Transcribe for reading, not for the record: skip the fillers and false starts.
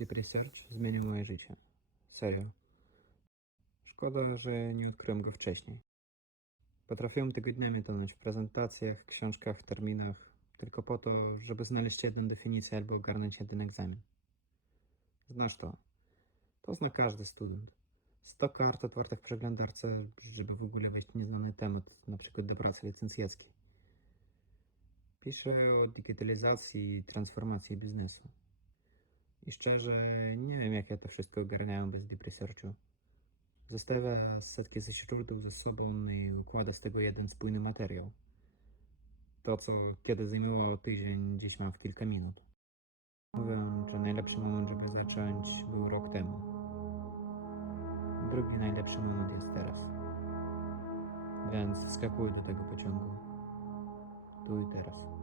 Deep Research zmienił moje życie. Serio. Szkoda, że nie odkryłem go wcześniej. Potrafiłem tygodniami tonąć w prezentacjach, książkach, terminach, tylko po to, żeby znaleźć jedną definicję albo ogarnąć jeden egzamin. Znasz to. To zna każdy student. 100 kart otwartych w przeglądarce, żeby w ogóle wejść w nieznany temat, na przykład do pracy licencjackiej. Piszę o digitalizacji i transformacji biznesu. I szczerze, nie wiem, jak ja to wszystko ogarniałem bez Deep Researchu. Zestawia setki zeszytów ze sobą i układa z tego jeden spójny materiał. To, co kiedy zajmowało tydzień, dziś mam w kilka minut. Mówię, że najlepszy moment, żeby zacząć, był rok temu. Drugi najlepszy moment jest teraz. Więc wskakuj do tego pociągu. Tu i teraz.